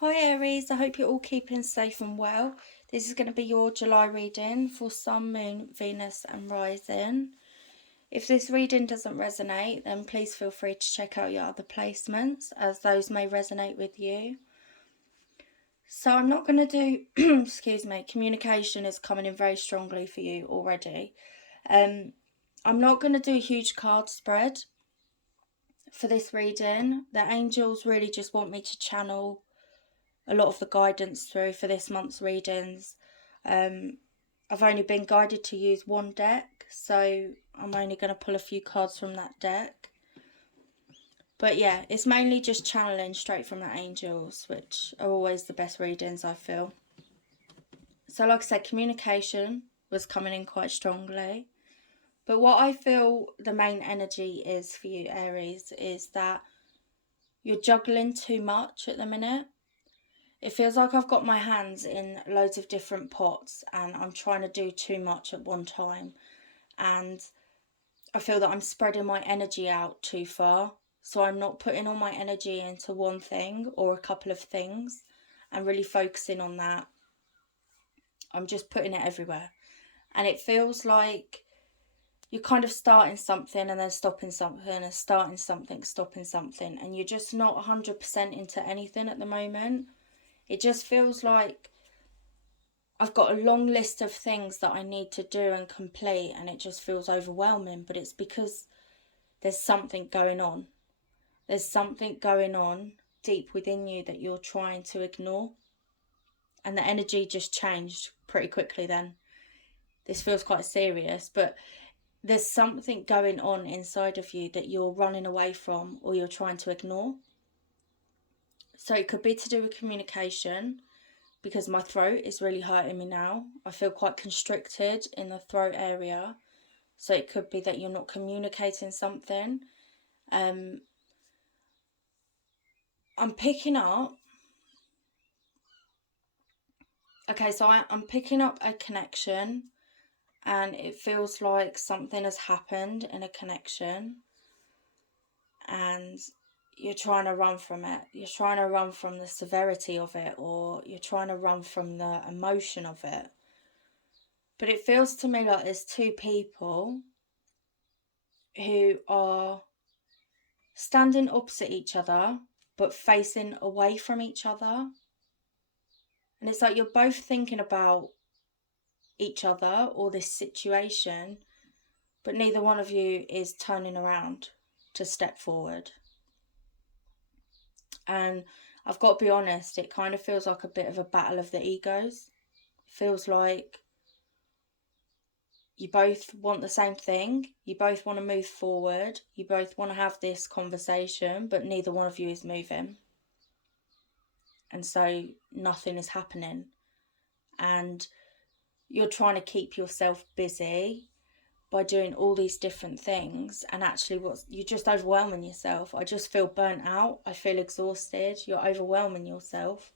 Hi Aries, I hope you're all keeping safe and well. This is going to be your July reading for Sun, Moon, Venus and Rising. If this reading doesn't resonate, then please feel free to check out your other placements as those may resonate with you. So I'm not going to do, excuse me, communication is coming in very strongly for you already. I'm not going to do a huge card spread for this reading. The angels really just want me to channel a lot of the guidance through for this month's readings. I've only been guided to use one deck, so I'm only going to pull a few cards from that deck. But yeah, it's mainly just channeling straight from the angels, which are always the best readings, I feel. So like I said, communication was coming in quite strongly. But what I feel the main energy is for you, Aries, is that you're juggling too much at the minute. It feels like I've got my hands in loads of different pots and I'm trying to do too much at one time. And I feel that I'm spreading my energy out too far. So I'm not putting all my energy into one thing or a couple of things and really focusing on that. I'm just putting it everywhere. And it feels like you're kind of starting something and then stopping something and starting something, stopping something. And you're just not 100% into anything at the moment. It just feels like I've got a long list of things that I need to do and complete, and it just feels overwhelming. But it's because there's something going on. There's something going on deep within you that you're trying to ignore. And the energy just changed pretty quickly then. This feels quite serious, but there's something going on inside of you that you're running away from or you're trying to ignore. So it could be to do with communication, because my throat is really hurting me now. I feel quite constricted in the throat area. So it could be that you're not communicating something. I'm picking up. Okay, so I'm picking up a connection, and it feels like something has happened in a connection, and you're trying to run from it. You're trying to run from the severity of it, or you're trying to run from the emotion of it. But it feels to me like there's two people who are standing opposite each other but facing away from each other. And it's like you're both thinking about each other or this situation, but neither one of you is turning around to step forward. And I've got to be honest, it kind of feels like a bit of a battle of the egos. It feels like you both want the same thing, you both want to move forward, you both want to have this conversation, but neither one of you is moving. And so nothing is happening. And you're trying to keep yourself busy by doing all these different things, and actually you're just overwhelming yourself. I just feel burnt out, I feel exhausted, you're overwhelming yourself.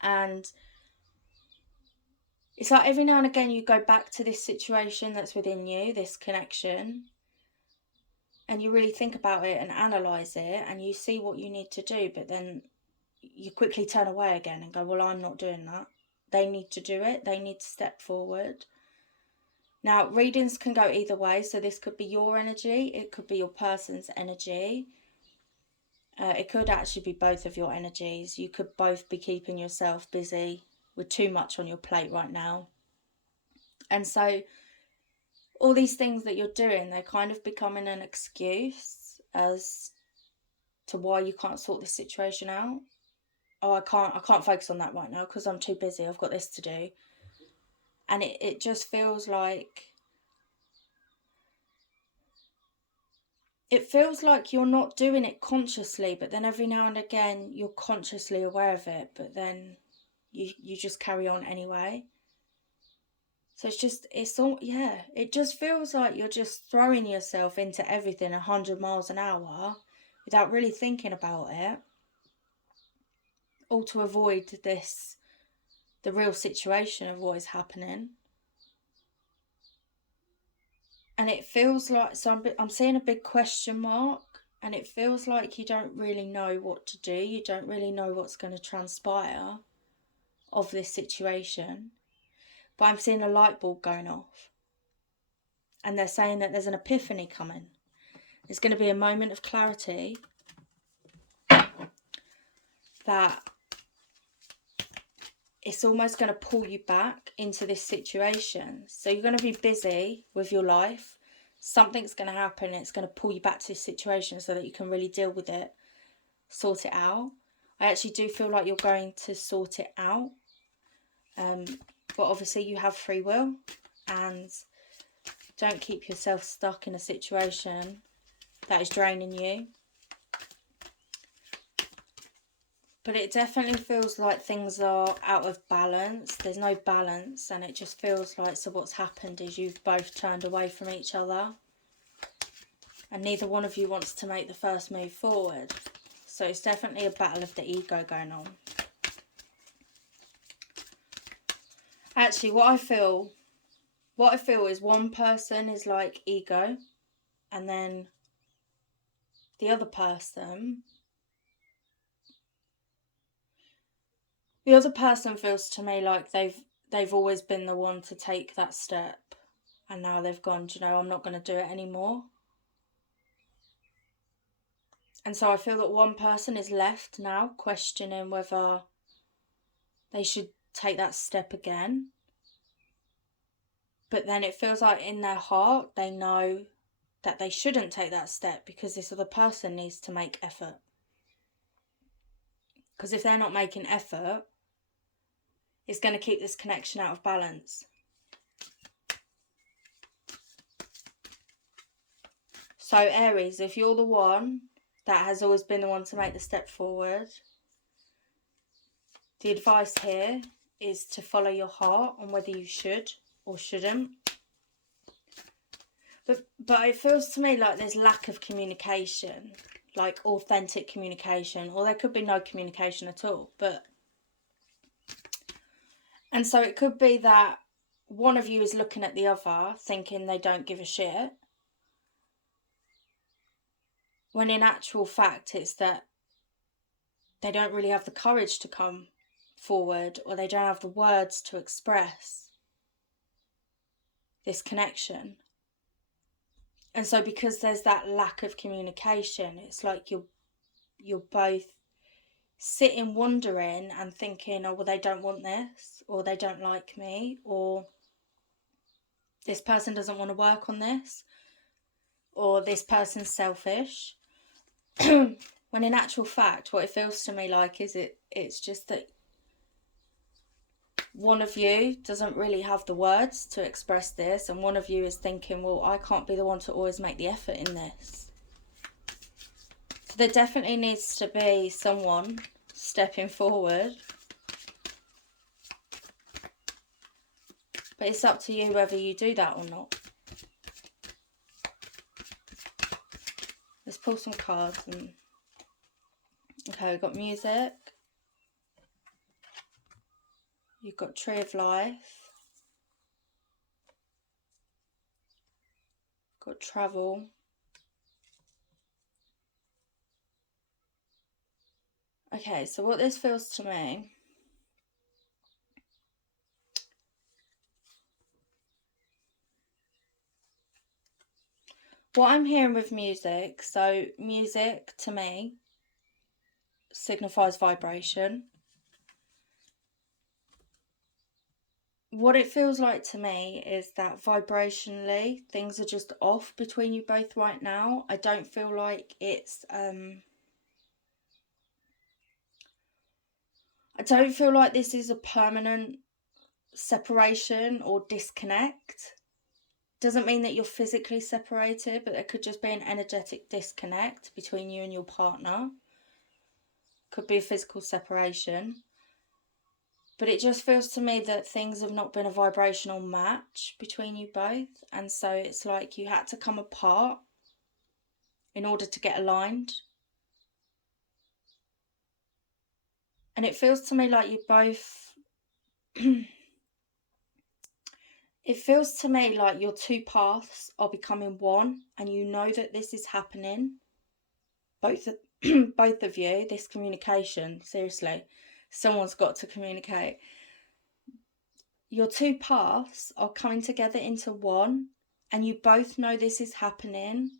And it's like every now and again you go back to this situation that's within you, this connection, and you really think about it and analyse it and you see what you need to do, but then you quickly turn away again and go, well, I'm not doing that. They need to do it, they need to step forward. Now, readings can go either way, so this could be your energy, it could be your person's energy. It could actually be both of your energies. You could both be keeping yourself busy with too much on your plate right now. And so all these things that you're doing, they're kind of becoming an excuse as to why you can't sort this situation out. Oh, I can't focus on that right now because I'm too busy, I've got this to do. And it just feels like you're not doing it consciously, but then every now and again you're consciously aware of it, but then you just carry on anyway. So it just feels like you're just throwing yourself into everything 100 miles an hour without really thinking about it, all to avoid the real situation of what is happening. And it feels like, so I'm seeing a big question mark And it feels like you don't really know what to do. You don't really know what's going to transpire of this situation. But I'm seeing a light bulb going off. And they're saying that there's an epiphany coming. There's going to be a moment of clarity that it's almost going to pull you back into this situation. So you're going to be busy with your life. Something's going to happen. It's going to pull you back to this situation so that you can really deal with it, sort it out. I actually do feel like you're going to sort it out. But obviously you have free will, and don't keep yourself stuck in a situation that is draining you. But it definitely feels like things are out of balance. There's no balance, and it just feels like, so what's happened is you've both turned away from each other. And neither one of you wants to make the first move forward. So it's definitely a battle of the ego going on. Actually, what I feel is one person is like ego, and then the other person feels to me like they've always been the one to take that step, and now they've gone, do you know, I'm not going to do it anymore. And so I feel that one person is left now questioning whether they should take that step again. But then it feels like in their heart they know that they shouldn't take that step because this other person needs to make effort. Because if they're not making effort, it's going to keep this connection out of balance. So Aries, if you're the one that has always been the one to make the step forward, the advice here is to follow your heart on whether you should or shouldn't. But it feels to me like there's lack of communication, like authentic communication, or there could be no communication at all. And so it could be that one of you is looking at the other thinking they don't give a shit, when in actual fact it's that they don't really have the courage to come forward, or they don't have the words to express this connection. And so because there's that lack of communication, it's like you're both sitting wondering and thinking, oh, well, they don't want this, or they don't like me, or this person doesn't want to work on this, or this person's selfish. When in actual fact, what it feels to me like is it's just that one of you doesn't really have the words to express this, and one of you is thinking, well, I can't be the one to always make the effort in this. So there definitely needs to be someone stepping forward. But it's up to you whether you do that or not. Let's pull some cards. Okay, we've got music. You've got Tree of Life. Got Travel. Okay, so what this feels to me, what I'm hearing with music, so music to me signifies vibration. What it feels like to me is that vibrationally things are just off between you both right now. I don't feel like it's I don't feel like this is a permanent separation or disconnect. Doesn't mean that you're physically separated, but there could just be an energetic disconnect between you and your partner. Could be a physical separation. But it just feels to me that things have not been a vibrational match between you both. And so it's like you had to come apart in order to get aligned. And it feels to me like you both... it feels to me like your two paths are becoming one, and you know that this is happening. both both of you, this communication, seriously, someone's got to communicate. Your two paths are coming together into one, and you both know this is happening.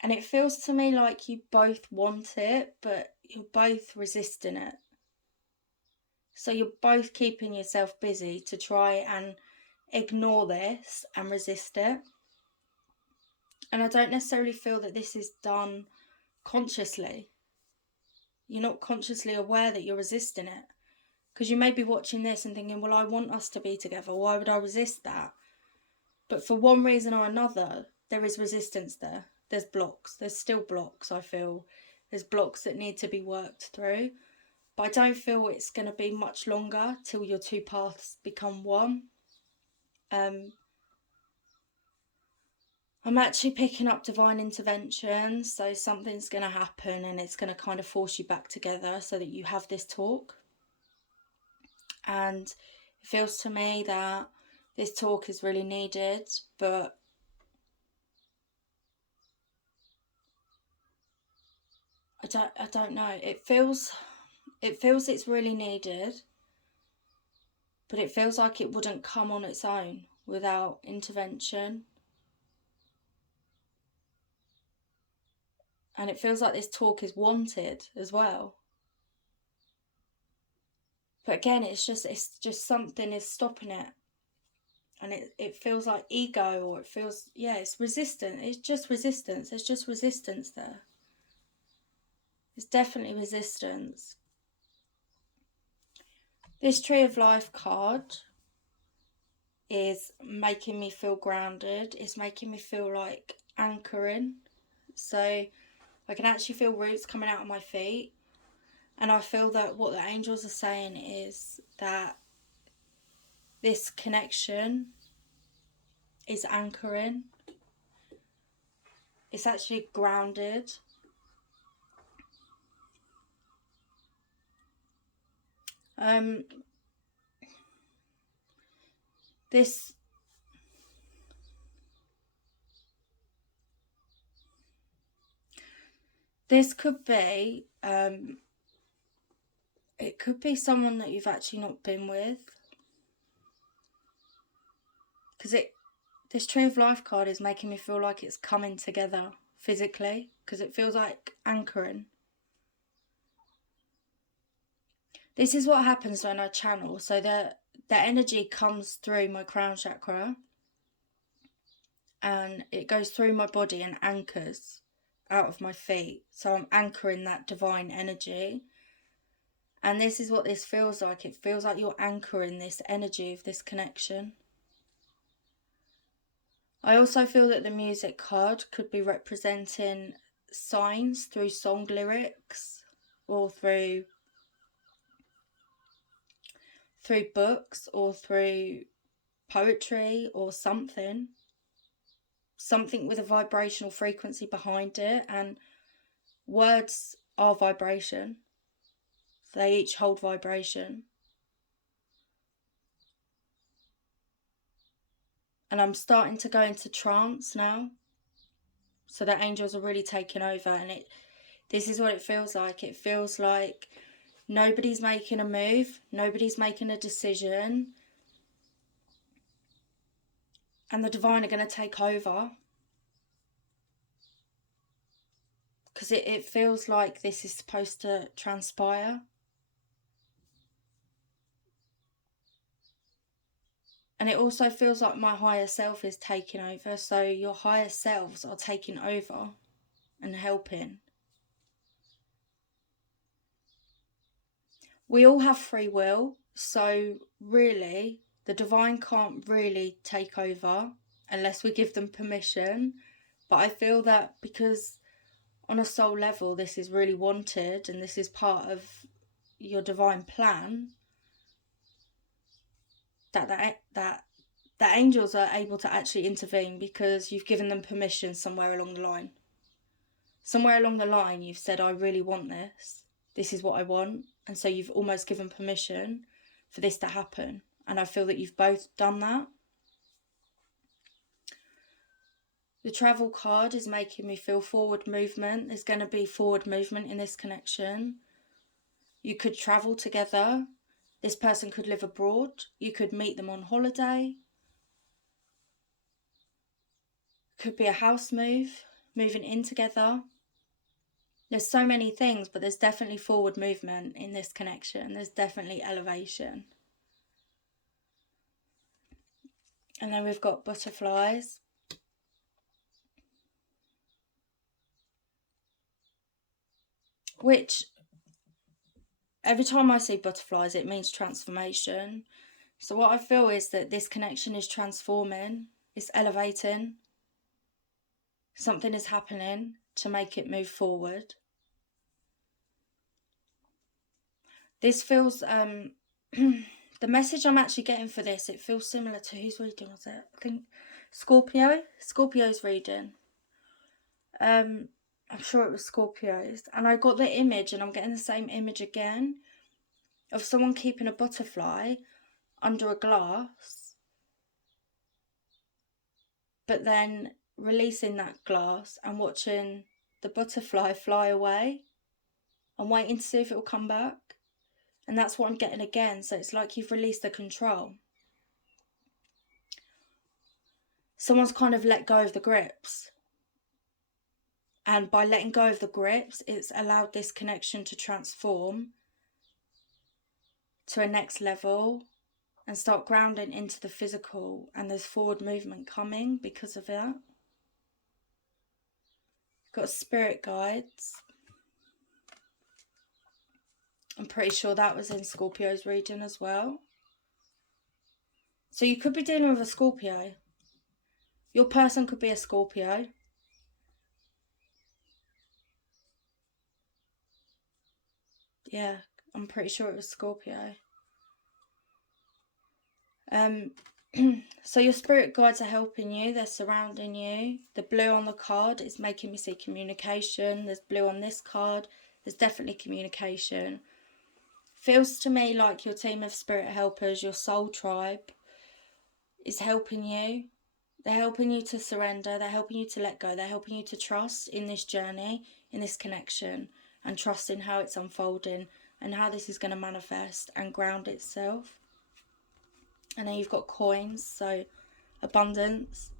And it feels to me like you both want it, but you're both resisting it. So you're both keeping yourself busy to try and ignore this and resist it. And I don't necessarily feel that this is done consciously. You're not consciously aware that you're resisting it. Because you may be watching this and thinking, well, I want us to be together. Why would I resist that? But for one reason or another, there is resistance there. There's blocks. There's still blocks, I feel. There's blocks that need to be worked through. But I don't feel it's going to be much longer till your two paths become one. I'm actually picking up divine intervention, so something's going to happen and it's going to kind of force you back together so that you have this talk. And it feels to me that this talk is really needed, but I don't know. It feels it's really needed, but it feels like it wouldn't come on its own without intervention. And it feels like this talk is wanted as well. But again, it's just something is stopping it. And it feels like ego, or it feels, it's resistant. It's just resistance. There's just resistance there. It's definitely resistance. This Tree of Life card is making me feel grounded. It's making me feel like anchoring. So I can actually feel roots coming out of my feet. And I feel that what the angels are saying is that this connection is anchoring. It's actually grounded. This could be, it could be someone that you've actually not been with. Because this Tree of Life card is making me feel like it's coming together physically, because it feels like anchoring. This is what happens when I channel. So the energy comes through my crown chakra and it goes through my body and anchors out of my feet. So I'm anchoring that divine energy. And this is what this feels like. It feels like you're anchoring this energy of this connection. I also feel that the music card could be representing signs through song lyrics or through books or through poetry or something with a vibrational frequency behind it. And words are vibration. They each hold vibration. And I'm starting to go into trance now. So the angels are really taking over, and this is what it feels like. It feels like nobody's making a move, nobody's making a decision, and the divine are going to take over. Because it feels like this is supposed to transpire. And it also feels like my higher self is taking over. So your higher selves are taking over and helping. We all have free will. So really, the divine can't really take over unless we give them permission. But I feel that because on a soul level, this is really wanted and this is part of your divine plan, that the angels are able to actually intervene because you've given them permission somewhere along the line. Somewhere along the line, you've said, I really want this. This is what I want. And so you've almost given permission for this to happen. And I feel that you've both done that. The travel card is making me feel forward movement. There's going to be forward movement in this connection. You could travel together. This person could live abroad. You could meet them on holiday. Could be a house move, moving in together. There's so many things, but there's definitely forward movement in this connection. There's definitely elevation. And then we've got butterflies. Which, every time I see butterflies, it means transformation. So what I feel is that this connection is transforming. It's elevating. Something is happening to make it move forward. This feels, the message I'm actually getting for this, it feels similar to, whose reading was it? I think Scorpio. Scorpio's reading. I'm sure it was Scorpio's. And I got the image, and I'm getting the same image again, of someone keeping a butterfly under a glass, but then releasing that glass and watching the butterfly fly away and waiting to see if it will come back. And that's what I'm getting again. So it's like you've released the control. Someone's kind of let go of the grips. And by letting go of the grips, it's allowed this connection to transform to a next level and start grounding into the physical. And there's forward movement coming because of that. Got spirit guides. I'm pretty sure that was in Scorpio's reading as well. So you could be dealing with a Scorpio. Your person could be a Scorpio. Yeah, I'm pretty sure it was Scorpio. So your spirit guides are helping you. They're surrounding you. The blue on the card is making me see communication. There's blue on this card. There's definitely communication. Feels to me like your team of spirit helpers, your soul tribe, is helping you. They're helping you to surrender. They're helping you to let go. They're helping you to trust in this journey, in this connection, and trust in how it's unfolding and how this is going to manifest and ground itself. And then you've got coins, so abundance.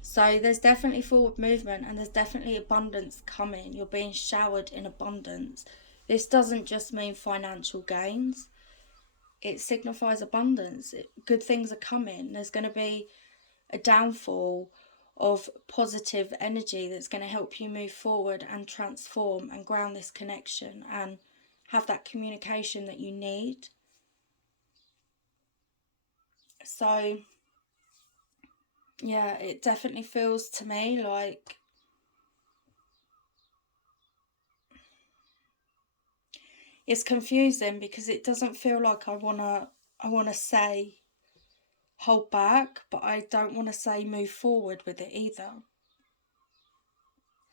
So there's definitely forward movement and there's definitely abundance coming. You're being showered in abundance. This doesn't just mean financial gains. It signifies abundance. Good things are coming. There's going to be a downfall of positive energy that's going to help you move forward and transform and ground this connection and have that communication that you need. So, yeah, it definitely feels to me like it's confusing because it doesn't feel like I wanna say hold back, but I don't want to say move forward with it either.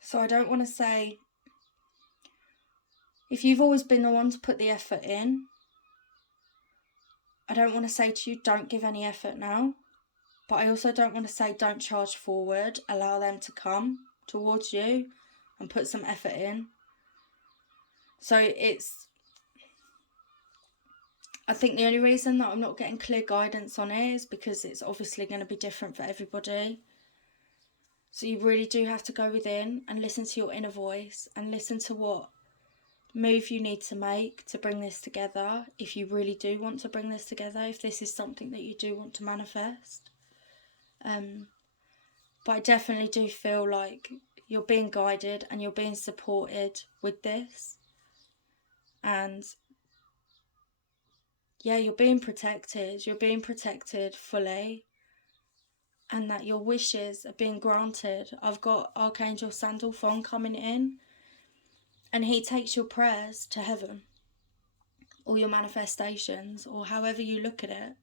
So I don't want to say, if you've always been the one to put the effort in, I don't want to say to you don't give any effort now, but I also don't want to say don't charge forward. Allow them to come towards you and put some effort in. So I think the only reason that I'm not getting clear guidance on it is because it's obviously going to be different for everybody. So you really do have to go within and listen to your inner voice and listen to what move you need to make to bring this together, if you really do want to bring this together, if this is something that you do want to manifest. But I definitely do feel like you're being guided and you're being supported with this. And yeah, you're being protected fully, and that your wishes are being granted. I've got Archangel Sandalphon coming in, and he takes your prayers to heaven, or your manifestations, or however you look at it.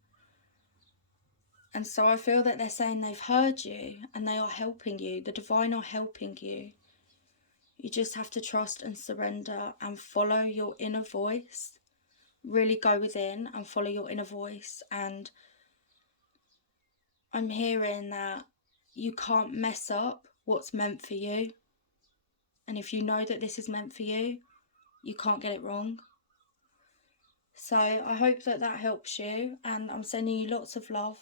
And so I feel that they're saying they've heard you and they are helping you. The divine are helping you. You just have to trust and surrender and follow your inner voice. Really go within and follow your inner voice. And I'm hearing that you can't mess up what's meant for you. And if you know that this is meant for you, you can't get it wrong. So I hope that helps you, and I'm sending you lots of love.